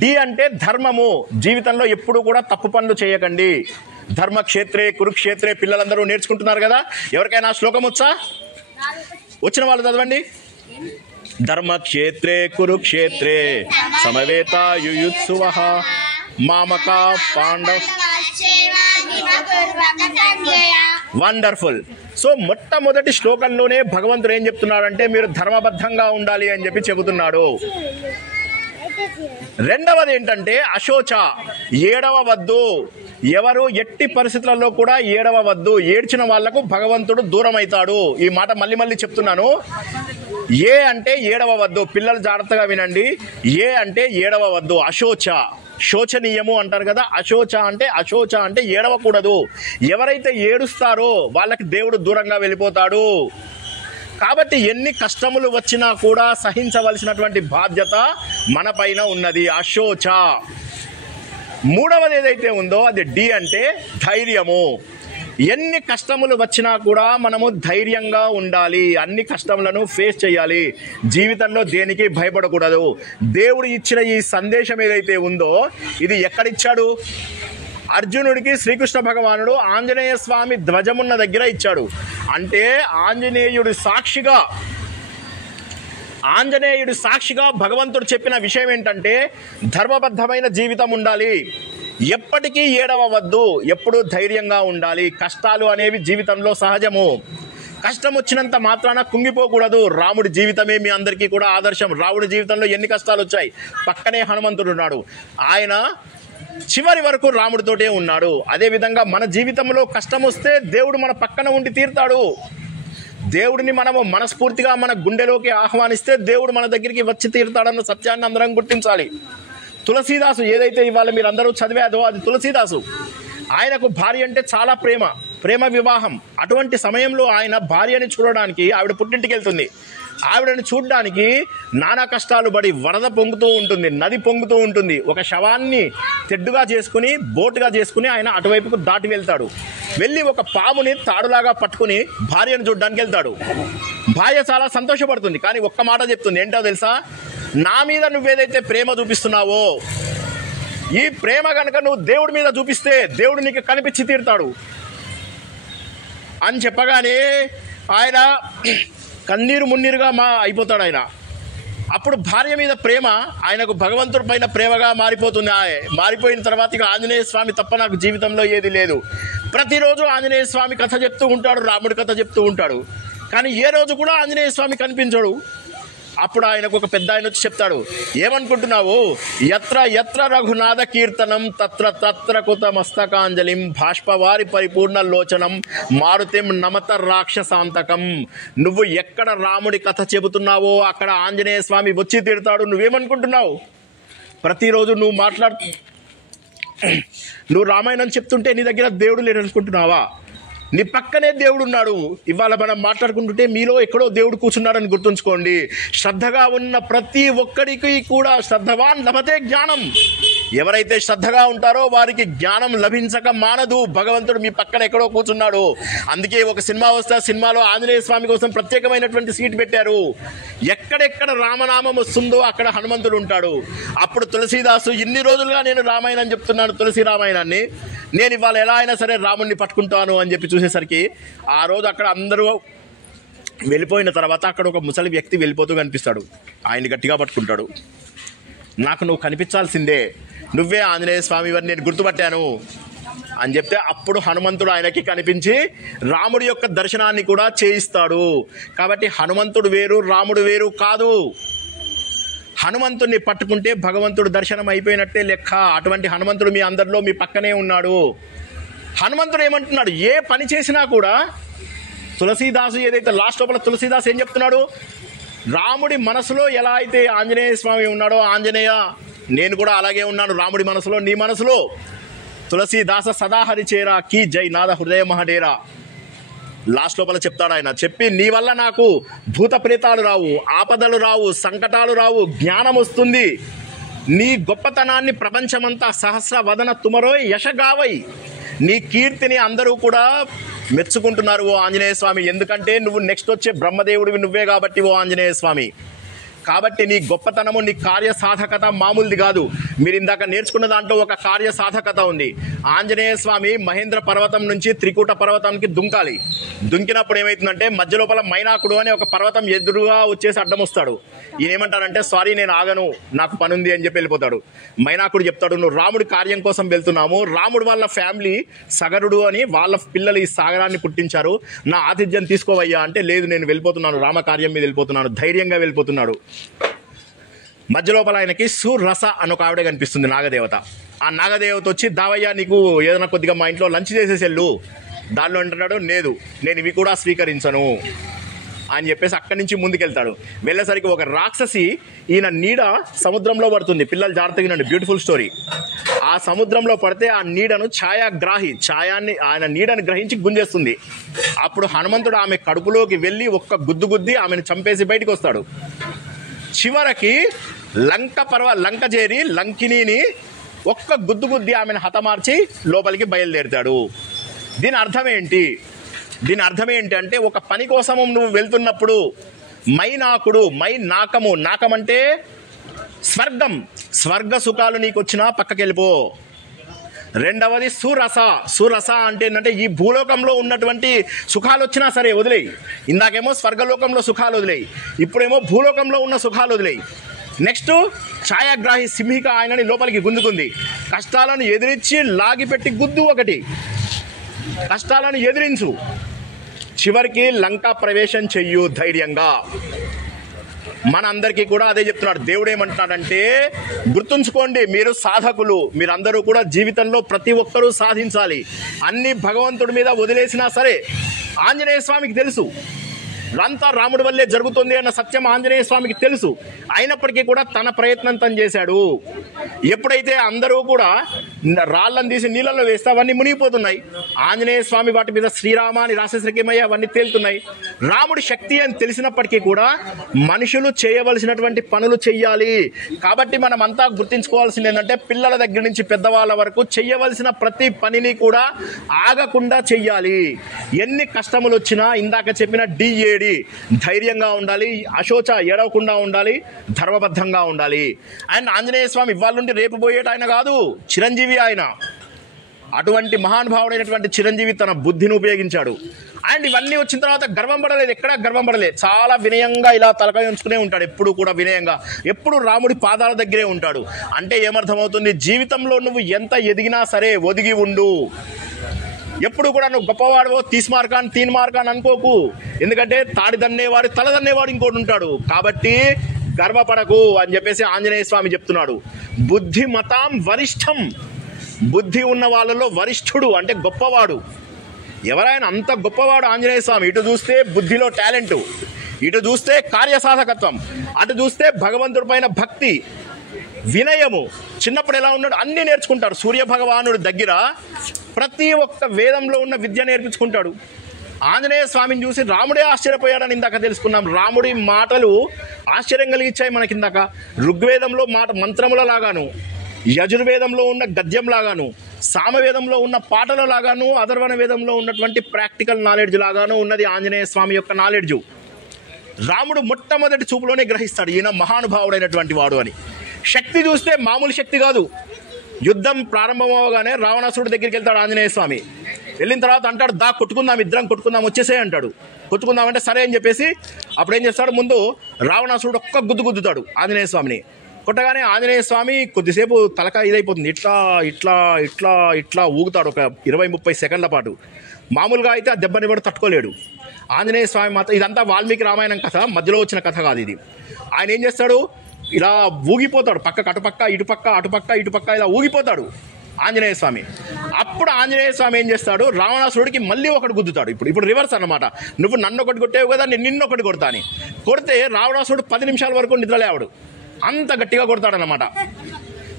డి అంటే ధర్మము. జీవితంలో ఎప్పుడు కూడా తప్పు పనులు చేయకండి. ధర్మక్షేత్రే కురుక్షేత్రే పిల్లలందరూ నేర్చుకుంటున్నారు కదా. ఎవరికైనా శ్లోకం వచ్చా? వచ్చిన వాళ్ళు చదవండి. ధర్మక్షేత్రే కురుక్షేత్రే సమవేత యుయుత్సువః మామక పాండవ. వండర్ఫుల్. సో మొట్టమొదటి శ్లోకంలోనే భగవంతుడు ఏం చెప్తున్నాడంటే మీరు ధర్మబద్ధంగా ఉండాలి అని చెప్పి చెబుతున్నాడు. రెండవది ఏంటంటే అశోచ, ఏడవవద్దు. ఎవరు ఎట్టి పరిస్థితులలో కూడా ఏడవవద్దు. ఏడ్చిన వాళ్లకు భగవంతుడు దూరం అవుతాడు. ఈ మాట మళ్ళీ మళ్ళీ చెప్తున్నాను. ఏ అంటే ఏడవవద్దు. పిల్లలు జాగ్రత్తగా వినండి. ఏ అంటే ఏడవవద్దు. అశోచ, శోచనీయము అంటారు కదా. అశోచ అంటే ఏడవకూడదు. ఎవరైతే ఏడుస్తారో వాళ్ళకి దేవుడు దూరంగా వెళ్ళిపోతాడు. కాబట్టి ఎన్ని కష్టములు వచ్చినా కూడా సహించవలసినటువంటి బాధ్యత మన పైన ఉన్నది. అశోచ. మూడవది ఏదైతే ఉందో అది డి అంటే ధైర్యము. ఎన్ని కష్టములు వచ్చినా కూడా మనము ధైర్యంగా ఉండాలి. అన్ని కష్టములను ఫేస్ చేయాలి. జీవితంలో దేనికి భయపడకూడదు. దేవుడు ఇచ్చిన ఈ సందేశం ఏదైతే ఉందో ఇది ఎక్కడిచ్చాడు? అర్జునుడికి శ్రీకృష్ణ భగవానుడు ఆంజనేయ స్వామి ధ్వజమున్న దగ్గర ఇచ్చాడు. అంటే ఆంజనేయుడి సాక్షిగా భగవంతుడు చెప్పిన విషయం ఏంటంటే ధర్మబద్ధమైన జీవితం ఉండాలి. ఎప్పటికీ ఏడవవద్దు. ఎప్పుడూ ధైర్యంగా ఉండాలి. కష్టాలు అనేవి జీవితంలో సహజము. కష్టం వచ్చినంత మాత్రాన కుంగిపోకూడదు. రాముడి జీవితమే మీ అందరికీ కూడా ఆదర్శం. రాముడి జీవితంలో ఎన్ని కష్టాలు వచ్చాయి. పక్కనే హనుమంతుడు ఉన్నాడు. ఆయన చివరి వరకు రాముడితోటే ఉన్నాడు. అదేవిధంగా మన జీవితంలో కష్టం వస్తే దేవుడు మన పక్కన ఉండి తీరుతాడు. దేవుడిని మనము మనస్ఫూర్తిగా మన గుండెలోకి ఆహ్వానిస్తే దేవుడు మన దగ్గరికి వచ్చి తీరుతాడన్న సత్యాన్ని అందరం గుర్తించాలి. తులసీదాసు ఏదైతే ఇవాళ మీరు అందరూ చదివాదో అది తులసీదాసు. ఆయనకు భార్య అంటే చాలా ప్రేమ వివాహం. అటువంటి సమయంలో ఆయన భార్యని చూడడానికి ఆవిడ పుట్టింటికి వెళ్తుంది. ఆవిడని చూడడానికి నానా కష్టాలు పడి వరద పొంగుతూ ఉంటుంది, నది పొంగుతూ ఉంటుంది. ఒక శవాన్ని తెడ్డుగా చేసుకుని బోటుగా చేసుకుని ఆయన అటువైపుకు దాటి వెళ్తాడు. వెళ్ళి ఒక పాముని తాడులాగా పట్టుకుని భార్యను చూడడానికి వెళ్తాడు. భార్య చాలా సంతోషపడుతుంది. కానీ ఒక్క మాట చెప్తుంది. ఏంటో తెలుసా? నా మీద నువ్వేదైతే ప్రేమ చూపిస్తున్నావో ఈ ప్రేమ కనుక నువ్వు దేవుడి మీద చూపిస్తే దేవుడు నీకు కనిపించి తీరుతాడు అని చెప్పగానే ఆయన కన్నీరు మున్నీరుగా అయిపోతాడు ఆయన. అప్పుడు భార్య మీద ప్రేమ ఆయనకు భగవంతుడి పైన ప్రేమగా మారిపోతుంది. మారిపోయిన తర్వాత ఇక ఆంజనేయ స్వామి తప్ప నాకు జీవితంలో ఏది లేదు. ప్రతిరోజు ఆంజనేయ స్వామి కథ చెప్తూ ఉంటాడు, రాముడి కథ చెప్తూ ఉంటాడు. కానీ ఏ రోజు కూడా ఆంజనేయ స్వామి కనిపించడు. అప్పుడు ఆయనకు ఒక పెద్ద ఆయన వచ్చి చెప్తాడు, ఏమనుకుంటున్నావు? ఎత్ర ఎత్ర రఘునాథ కీర్తనం తత్ర తత్ర కుత మస్తకాంజలిం భాష్పవారి పరిపూర్ణ లోచనం మారుతిం నమత రాక్షసాంతకం. నువ్వు ఎక్కడ రాముడి కథ చెబుతున్నావో అక్కడ ఆంజనేయ స్వామి వచ్చి తిడతాడు. నువ్వేమనుకుంటున్నావు? ప్రతిరోజు నువ్వు రామాయణం చెప్తుంటే నీ దగ్గర దేవుడు లేడు అనుకుంటున్నావా? నీ పక్కనే దేవుడు ఉన్నాడు. ఇవాళ మనం మాట్లాడుకుంటుంటే మీలో ఎక్కడో దేవుడు కూర్చున్నాడని గుర్తుంచుకోండి. శ్రద్ధగా ఉన్న ప్రతి ఒక్కడికి కూడా శ్రద్ధవాన్ లభతే జ్ఞానం. ఎవరైతే శ్రద్ధగా ఉంటారో వారికి జ్ఞానం లభించక మానదు. భగవంతుడు మీ పక్కన ఎక్కడో కూర్చున్నాడు. అందుకే ఒక సినిమా వస్తే సినిమాలో ఆంజనేయ స్వామి కోసం ప్రత్యేకమైనటువంటి సీట్ పెట్టారు. ఎక్కడెక్కడ రామనామం వస్తుందో అక్కడ హనుమంతుడు ఉంటాడు. అప్పుడు తులసీదాసు ఇన్ని రోజులుగా నేను రామాయణం చెప్తున్నాను, తులసి రామాయణాన్ని, నేను ఇవాళ ఎలా అయినా సరే రాముడిని పట్టుకుంటాను అని చెప్పి చూసేసరికి ఆ రోజు అక్కడ అందరూ వెళ్ళిపోయిన తర్వాత అక్కడ ఒక ముసలి వ్యక్తి వెళ్ళిపోతూ కనిపిస్తాడు. ఆయన్ని గట్టిగా పట్టుకుంటాడు. నాకు నువ్వు కనిపించాల్సిందే, నువ్వే ఆంజనేయ స్వామి వారిని నేను గుర్తుపట్టాను అని చెప్తే అప్పుడు హనుమంతుడు ఆయనకి కనిపించి రాముడి యొక్క దర్శనాన్ని కూడా చేయిస్తాడు. కాబట్టి హనుమంతుడు వేరు, రాముడు వేరు కాదు. హనుమంతుడిని పట్టుకుంటే భగవంతుడు దర్శనం అయిపోయినట్టే లెక్క. అటువంటి హనుమంతుడు మీ అందరిలో మీ పక్కనే ఉన్నాడు. హనుమంతుడు ఏమంటున్నాడు? ఏ పని చేసినా కూడా తులసీదాసు ఏదైతే లాస్ట్ లోపల తులసీదాసు ఏం చెప్తున్నాడు? రాముడి మనసులో ఎలా అయితే ఆంజనేయ స్వామి ఉన్నాడో, ఆంజనేయ నేను కూడా అలాగే ఉన్నాను రాముడి మనసులో, నీ మనసులో. తులసీదాస సదాహరి చేరా కీ జై నాద హృదయ మహడేరా. లాస్ట్ లోపల చెప్తాడు ఆయన. చెప్పి నీ వల్ల నాకు భూత ప్రేతాలు రావు, ఆపదలు రావు, సంకటాలు రావు, జ్ఞానం వస్తుంది. నీ గొప్పతనాన్ని ప్రపంచమంతా సహస్ర వదన తుమరో యశగావై, నీ కీర్తిని అందరూ కూడా మెచ్చుకుంటున్నారు ఓ ఆంజనేయ స్వామి. ఎందుకంటే నువ్వు నెక్స్ట్ వచ్చే బ్రహ్మదేవుడివి నువ్వే కాబట్టి ఓ ఆంజనేయ స్వామి. కాబట్టి నీ గొప్పతనము, నీ కార్యసాధకత మామూలుది కాదు. మీరు ఇందాక నేర్చుకున్న దాంట్లో ఒక కార్యసాధకత ఉంది. ఆంజనేయ స్వామి మహేంద్ర పర్వతం నుంచి త్రికూట పర్వతానికి దుంకాలి. దుంకినప్పుడు ఏమవుతుందంటే మధ్య లోపల మైనాకుడు అనే ఒక పర్వతం ఎదురుగా వచ్చేసి అడ్డం వస్తాడు. ఈయన ఏమంటారంటే సారీ నేను ఆగను, నాకు పని ఉంది అని చెప్పి వెళ్ళిపోతాడు. మైనాకుడు చెప్తాడు నువ్వు రాముడి కార్యం కోసం వెళ్తున్నాము, రాముడు వాళ్ళ ఫ్యామిలీ సగరుడు అని వాళ్ళ పిల్లలు ఈ సాగరాన్ని పుట్టించారు, నా ఆతిథ్యం తీసుకోవయ్యా అంటే లేదు నేను వెళ్ళిపోతున్నాను, రామకార్యం మీద వెళ్ళిపోతున్నాను, ధైర్యంగా వెళ్ళిపోతున్నాడు. మధ్య లోపల ఆయనకి సురస అని ఒక ఆవిడ కనిపిస్తుంది, నాగదేవత. ఆ నాగదేవత వచ్చి దావయ్య నీకు ఏదైనా కొద్దిగా మా ఇంట్లో లంచ్ చేసేసి వెళ్ళు. దానిలో అంటున్నాడు లేదు నేను ఇవి కూడా స్వీకరించను అని చెప్పేసి అక్కడి నుంచి ముందుకెళ్తాడు. వెళ్ళేసరికి ఒక రాక్షసి ఈయన నీడ సముద్రంలో పడుతుంది. పిల్లలు జాగ్రత్తగా వినండి, బ్యూటిఫుల్ స్టోరీ. ఆ సముద్రంలో పడితే ఆ నీడను ఛాయాన్ని ఆయన నీడను గ్రహించి గుంజేస్తుంది. అప్పుడు హనుమంతుడు ఆమె కడుపులోకి వెళ్ళి ఒక్క గుద్దు గుద్ది ఆమెను చంపేసి బయటకు వస్తాడు. చివరికి లంక చేరి లంకినీని ఒక్క గుద్దు గుద్ది ఆమెను హతమార్చి లోపలికి బయలుదేరుతాడు. దీని అర్థం ఏంటి? దీని అర్థం ఏంటి అంటే ఒక పని కోసము నువ్వు వెళ్తున్నప్పుడు నాకం అంటే స్వర్గ సుఖాలు నీకు వచ్చినా పక్కకి వెళ్ళిపో. రెండవది సురస అంటే ఏంటంటే ఈ భూలోకంలో ఉన్నటువంటి సుఖాలు వచ్చినా సరే వదిలేయి. ఇందాకేమో స్వర్గలోకంలో సుఖాలు వదిలేయి, ఇప్పుడేమో భూలోకంలో ఉన్న సుఖాలు వదిలేయి. నెక్స్ట్ ఛాయాగ్రాహి సింహిక ఆయనని లోపలికి గుంజుకుంది. కష్టాలను ఎదిరించి లాగిపెట్టి గుద్దు, ఒకటి కష్టాలను ఎదిరించు, చివరికి లంకా ప్రవేశం చెయ్యు ధైర్యంగా. మనందరికీ కూడా అదే చెప్తున్నాడు. దేవుడు ఏమంటున్నాడంటే గుర్తుంచుకోండి, మీరు సాధకులు, మీరందరూ కూడా జీవితంలో ప్రతి ఒక్కరూ సాధించాలి. అన్ని భగవంతుడి మీద వదిలేసినా సరే ఆంజనేయ స్వామికి తెలుసు అంతా రాముడి వల్లే జరుగుతుంది అన్న సత్యం ఆంజనేయ స్వామికి తెలుసు. అయినప్పటికీ కూడా తన ప్రయత్నం తను చేశాడు. ఎప్పుడైతే అందరూ కూడా రాళ్ళని తీసి నీళ్ళల్లో వేస్తే అవన్నీ మునిగిపోతున్నాయి, ఆంజనేయ స్వామి వాటి మీద శ్రీరామ అని రాసేసరికి అవన్నీ తేలుతున్నాయి. రాముడి శక్తి అని తెలిసినప్పటికీ కూడా మనుషులు చేయవలసినటువంటి పనులు చెయ్యాలి. కాబట్టి మనం అంతా గుర్తించుకోవాల్సింది ఏంటంటే పిల్లల దగ్గర నుంచి పెద్దవాళ్ళ వరకు చెయ్యవలసిన ప్రతి పనిని కూడా ఆగకుండా చెయ్యాలి. ఎన్ని కష్టములు వచ్చినా ఇందాక చెప్పిన DAD ధైర్యంగా ఉండాలి, అశోచ ఏడవకుండా ఉండాలి, ధర్మబద్ధంగా ఉండాలి. అండ్ ఆంజనేయ స్వామి ఇవాళ నుండి రేపు పోయేట ఆయన కాదు, చిరంజీవి ఆయన. అటువంటి మహానుభావుడైనటువంటి చిరంజీవి తన బుద్ధిని ఉపయోగించాడు. అండ్ ఇవన్నీ వచ్చిన తర్వాత గర్వం పడలేదు, ఎక్కడా గర్వం పడలేదు. చాలా వినయంగా ఇలా తలకాయ ఉంచుకునే ఉంటాడు, ఎప్పుడు కూడా వినయంగా, ఎప్పుడు రాముడి పాదాల దగ్గరే ఉంటాడు. అంటే ఏమర్థమవుతుంది, జీవితంలో నువ్వు ఎంత ఎదిగినా సరే ఒదిగి ఉండు. ఎప్పుడు కూడా నువ్వు గొప్పవాడు తీన్ మార్కాన్ అనుకోకు. ఎందుకంటే తాడి దన్నేవాడు తల దన్నేవాడు ఇంకోటి ఉంటాడు. కాబట్టి గర్వపడకు అని చెప్పేసి ఆంజనేయ స్వామి చెప్తున్నాడు. బుద్ధిమతాం వరిష్టం, బుద్ధి ఉన్న వాళ్ళలో వరిష్ఠుడు అంటే గొప్పవాడు. ఎవరైనా అంత గొప్పవాడు ఆంజనేయ స్వామి. ఇటు చూస్తే బుద్ధిలో టాలెంటు, ఇటు చూస్తే కార్యసాధకత్వం, అటు చూస్తే భగవంతుడి పైన భక్తి, వినయము. చిన్నప్పుడు ఎలా ఉన్నాడు అన్నీ నేర్చుకుంటాడు. సూర్య భగవానుడి దగ్గర ప్రతి ఒక్క వేదంలో ఉన్న విద్య నేర్పించుకుంటాడు. ఆంజనేయ స్వామిని చూసి రాముడే ఆశ్చర్యపోయాడని ఇందాక తెలుసుకున్నాం. రాముడి మాటలు ఆశ్చర్యం కలిగించాయి మనకి. ఇందాక ఋగ్వేదంలో మంత్రముల లాగాను, యజుర్వేదంలో ఉన్న గద్యం లాగాను, సామవేదంలో ఉన్న పాటల లాగాను, అథర్వణ వేదంలో ఉన్నటువంటి ప్రాక్టికల్ నాలెడ్జ్ లాగాను ఉన్నది ఆంజనేయ స్వామి యొక్క నాలెడ్జు. రాముడు మొట్టమొదటి చూపులోనే గ్రహిస్తాడు ఈయన మహానుభావుడైనటువంటి వాడు అని. శక్తి చూస్తే మామూలు శక్తి కాదు. యుద్ధం ప్రారంభమవగానే రావణాసురుడి దగ్గరికి వెళ్తాడు ఆంజనేయ స్వామి. వెళ్ళిన తర్వాత అంటాడు కొట్టుకుందాం, ఇద్దరం కొట్టుకుందాం, వచ్చేసే అంటాడు. కొట్టుకుందామంటే సరే అని చెప్పేసి అప్పుడు ఏం చేస్తాడు, ముందు రావణాసురుడు ఒక్క గుద్దుతాడు ఆంజనేయ స్వామిని. కొట్టగానే ఆంజనేయ స్వామి కొద్దిసేపు తలకాయ ఇదైపోతుంది, ఇట్లా ఇట్లా ఇట్లా ఇట్లా ఊగుతాడు ఒక 20-30 సెకండ్ల పాటు. మామూలుగా అయితే ఆ దెబ్బని కూడా తట్టుకోలేడు ఆంజనేయ స్వామి మాత్రం. ఇదంతా వాల్మీకి రామాయణం కథ, మధ్యలో వచ్చిన కథ కాదు ఇది. ఆయన ఏం చేస్తాడు, ఇలా ఊగిపోతాడు, పక్కకు అటుపక్క ఇటుపక్క అటుపక్క ఇటుపక్క ఇలా ఊగిపోతాడు ఆంజనేయ స్వామి. అప్పుడు ఆంజనేయ స్వామి ఏం చేస్తాడు, రావణాసురుడికి మళ్ళీ ఒకటి గుద్దుతాడు. ఇప్పుడు రివర్స్ అన్నమాట. నువ్వు నన్ను ఒకటి కొట్టేవు కదా, నేను నిన్నొకటి కొడతా అని. కొడితే రావణాసురుడు 10 నిమిషాల వరకు నిద్రలేవాడు, అంత గట్టిగా కొడతాడనమాట.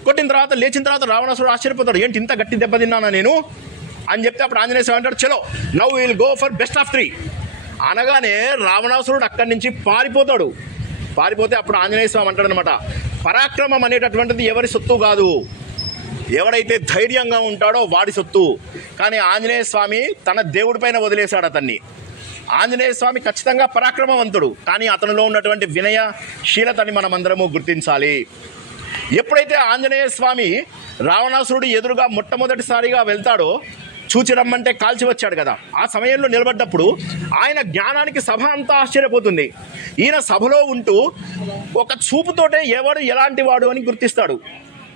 కొట్టిన తర్వాత లేచిన తర్వాత రావణాసురుడు ఆశ్చర్యపోతాడు, ఏంటి ఇంత గట్టి దెబ్బ తిన్నానా నేను అని చెప్తే అప్పుడు ఆంజనేయ స్వామి అంటాడు చలో now will go for best of 3 అనగానే రావణాసురుడు అక్కడి నుంచి పారిపోతే అప్పుడు ఆంజనేయ స్వామి అంటాడు అనమాట, పరాక్రమం అనేటటువంటిది ఎవరి సొత్తు కాదు, ఎవడైతే ధైర్యంగా ఉంటాడో వాడి సొత్తు. కానీ ఆంజనేయ స్వామి తన దేవుడి పైన వదిలేశాడు అతన్ని. ఆంజనేయ స్వామి ఖచ్చితంగా పరాక్రమవంతుడు, కానీ అతనిలో ఉన్నటువంటి వినయశీలతని మనమందరము గుర్తించాలి. ఎప్పుడైతే ఆంజనేయ స్వామి రావణాసురుడు ఎదురుగా మొట్టమొదటిసారిగా వెళ్తాడో, చూచి రమ్మంటే కాల్చి వచ్చాడు కదా, ఆ సమయంలో నిలబడ్డప్పుడు ఆయన జ్ఞానానికి సభ అంతా ఆశ్చర్యపోతుంది. ఈయన సభలో ఉంటూ ఒక చూపుతోటే ఎవడు ఎలాంటి వాడు అని గుర్తిస్తాడు.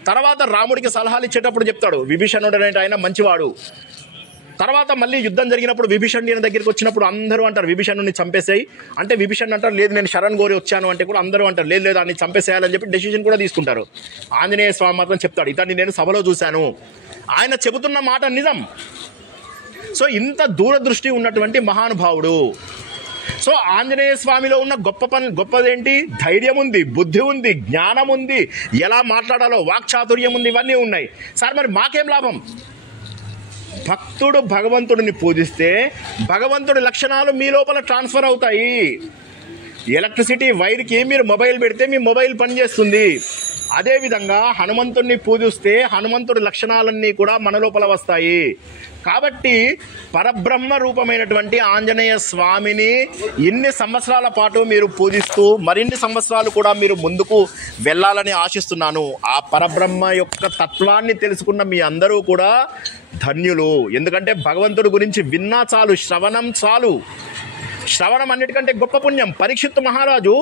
తర్వాత రాముడికి సలహాలు ఇచ్చేటప్పుడు చెప్తాడు, విభీషణుడు అనే ఆయన మంచివాడు. తర్వాత మళ్ళీ యుద్ధం జరిగినప్పుడు విభీషణుడి దగ్గరికి వచ్చినప్పుడు అందరూ అంటారు విభీషణుడిని చంపేసేయి అంటే, విభీషణుడు అంటారు లేదు నేను శరణ్ కోరి వచ్చాను అంటే కూడా అందరూ అంటారు లేదు లేదు అన్ని చంపేసేయాలని చెప్పి డెసిషన్ కూడా తీసుకుంటారు. ఆంజనేయ స్వామి మాత్రం చెప్తాడు ఇతన్ని నేను సభలో చూశాను, ఆయన చెబుతున్న మాట నిజం. సో ఇంత దూరదృష్టి ఉన్నటువంటి మహానుభావుడు. సో ఆంజనేయ స్వామిలో ఉన్న గొప్పదేంటి, ధైర్యం ఉంది, బుద్ధి ఉంది, జ్ఞానం ఉంది, ఎలా మాట్లాడాలో వాక్చాతుర్యం ఉంది, ఇవన్నీ ఉన్నాయి. సార్ మరి మాకేం లాభం? భక్తుడు భగవంతుడిని పూజిస్తే భగవంతుడి లక్షణాలు మీ లోపల ట్రాన్స్ఫర్ అవుతాయి. ఎలక్ట్రిసిటీ వైర్కి మీరు మొబైల్ పెడితే మీ మొబైల్ పనిచేస్తుంది. అదేవిధంగా హనుమంతుడిని పూజిస్తే హనుమంతుడి లక్షణాలన్నీ కూడా మన లోపల వస్తాయి. కాబట్టి పరబ్రహ్మ రూపమైనటువంటి ఆంజనేయ స్వామిని ఇన్ని సంవత్సరాల పాటు మీరు పూజిస్తూ మరిన్ని సంవత్సరాలు కూడా మీరు ముందుకు వెళ్ళాలని ఆశిస్తున్నాను. ఆ పరబ్రహ్మ యొక్క తత్వాన్ని తెలుసుకున్న మీ అందరూ కూడా ధన్యులు. ఎందుకంటే భగవంతుడి గురించి విన్నా చాలు, శ్రవణం చాలు. శ్రవణం అన్నిటికంటే గొప్ప పుణ్యం. పరీక్షిత్తు మహారాజు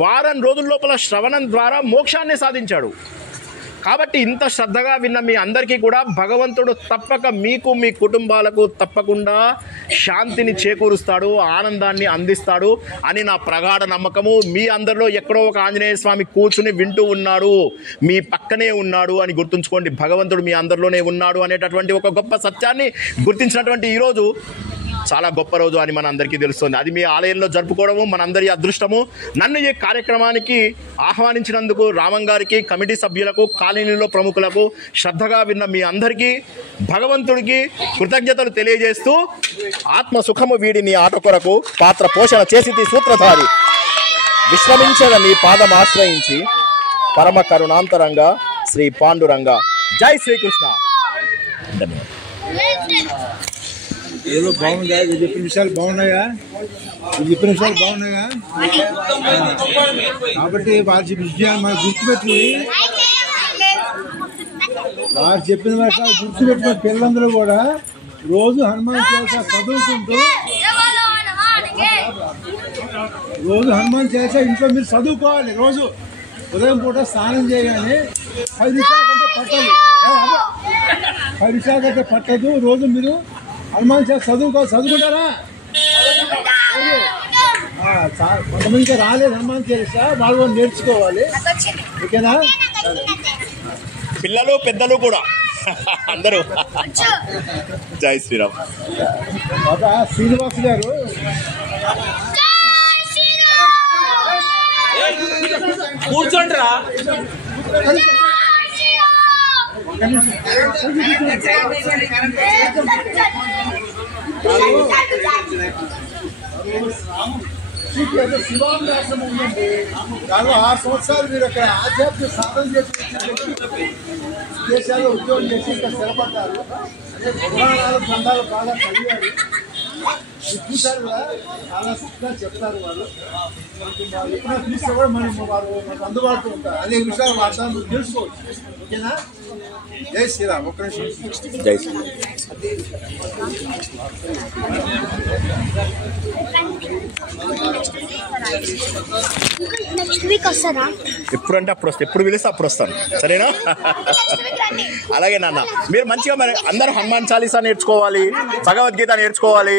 వారం రోజుల లోపల శ్రవణం ద్వారా మోక్షాన్ని సాధించాడు. కాబట్టి ఇంత శ్రద్ధగా విన్న మీ అందరికీ కూడా భగవంతుడు తప్పక మీకు మీ కుటుంబాలకు తప్పకుండా శాంతిని చేకూరుస్తాడు, ఆనందాన్ని అందిస్తాడు అని నా ప్రగాఢ నమ్మకము. మీ అందరిలో ఎక్కడో ఒక ఆంజనేయ స్వామి కూర్చుని వింటూ ఉన్నాడు, మీ పక్కనే ఉన్నాడు అని గుర్తుంచుకోండి. భగవంతుడు మీ అందరిలోనే ఉన్నాడు అనేటటువంటి ఒక గొప్ప సత్యాన్ని గుర్తించినటువంటి ఈరోజు చాలా గొప్ప రోజు అని మన అందరికీ తెలుస్తుంది. అది మీ ఆలయంలో జరుపుకోవడము మనందరి అదృష్టము. నన్ను ఈ కార్యక్రమానికి ఆహ్వానించినందుకు రామం గారికి, కమిటీ సభ్యులకు, కాలనీలో ప్రముఖులకు, శ్రద్ధగా విన్న మీ అందరికీ భగవంతుడికి కృతజ్ఞతలు తెలియజేస్తూ, ఆత్మ సుఖము వీడిని ఆట కొరకు పాత్ర పోషణ చేసి సూత్రధారి విశ్రమించద నీ పాదం ఆశ్రయించి పరమ కరుణాంతరంగా శ్రీ పాండురంగ. జై శ్రీకృష్ణ. ఏదో బాగుందా? ఇది చెప్పిన విషయాలు బాగున్నాయా? కాబట్టి వారు చెప్పిన విషయాలు మనం గుర్తుపెట్టి గుర్తుపెట్టిన పిల్లలందరూ కూడా రోజు హనుమాన్ చాలీసా చదువుకుంటూ ఇంట్లో మీరు చదువుకోవాలి. రోజు ఉదయం పూట స్నానం చేయగానే 10 నిమిషాల కంటే పట్టదు, 10 నిమిషాల కంటే పట్టదు. రోజు మీరు హనుమాన్ చాలీసా చదువుకుంటారా? కొంతమందికి రాలేదు హనుమాన్ చాలీసా, వాళ్ళు నేర్చుకోవాలి. ఓకేనా? పిల్లలు పెద్దలు కూడా అందరూ. జై శ్రీరామ్. శ్రీనివాస్ గారు కూర్చోండి రా. శివాభ్యాసం ఉందండి. దానిలో 6 సంవత్సరాలు మీరు అక్కడ ఆధ్యాత్మిక సాధన చేసి దేశాల్లో ఉద్యోగం చేసి ఇక్కడ స్థిరపడ్డారు. అదే పురాణాలు గ్రంథాలు బాగా చదివారు. చూసారు కూడా, చాలా చక్కగా చెప్తారు వాళ్ళు. ఎప్పుడైనా చూస్తే కూడా మనకు అందుబాటులో ఉంటారు. అదే విషయాలు వార్తలు తెలుసుకోవచ్చు. ఓకేనా? జై శ్రీరామ్. ఒక్క నిమిషం. జై శ్రీరామ్. నెక్స్ట్ వీక్ వస్తారా? ఎప్పుడంటే అప్పుడు వస్తాను, ఎప్పుడు పిలిస్తే అప్పుడు వస్తాను. సరేనా? అలాగే నాన్న, మీరు మంచిగా మరి అందరూ హనుమాన్ చాలీసా నేర్చుకోవాలి, భగవద్గీత నేర్చుకోవాలి.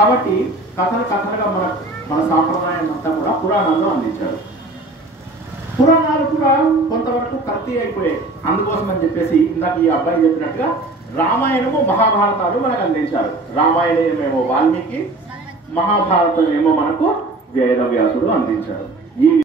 కాబట్టి కథలుగా మన సాంప్రదాయం అంతా కూడా పురాణాల్లో అందించారు. పురాణాలు కూడా కొంతవరకు కల్తీ అయిపోయాయి. అందుకోసం అని చెప్పేసి ఇందాక ఈ అబ్బాయి చెప్పినట్టుగా రామాయణము మహాభారతాలు మనకు అందించారు. రామాయణం ఏమో వాల్మీకి, మహాభారతం ఏమో మనకు వేదవ్యాసుడు అందించారు. ఈ